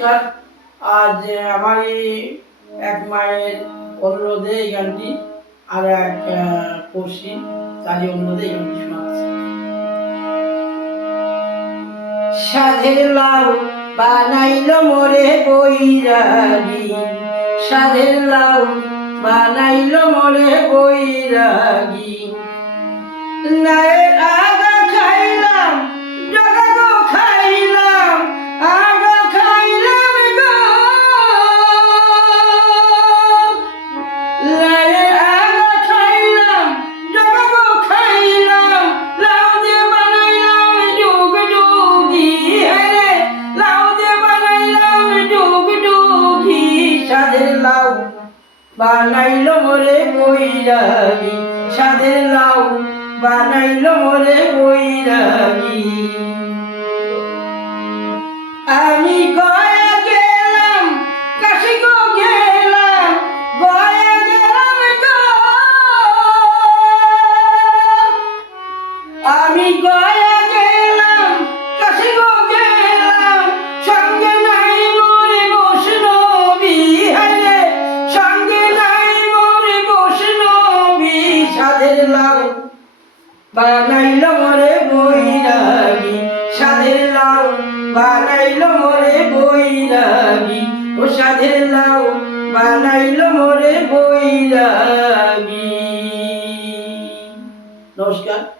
নমস্কার। আজ আমার এই এক মায়ের অনুরোধে এই গানটি আর এক পড়শি তারই অনুরোধে এই গানটি শোনাচ্ছি। সাধের লাউ বানাইল মোরে বৈরাগী। সাধের লাউ বানাইল মোরে বৈরাগী। বানাইল মোরে বৈরাগী সাধের লাউ বানাইল মোরে বৈরাগী আমি গয়া গেলাম, কাশি গো গেলাম, গয়া গেলাম আমি গয়া সাধের লাউ বানাইল মোরে বৈরাগী। সাদের লাউ বানাইল মোরে বৈরাগী। ও সাদের লাউ বানাইল মোরে বৈরাগী। নমস্কার।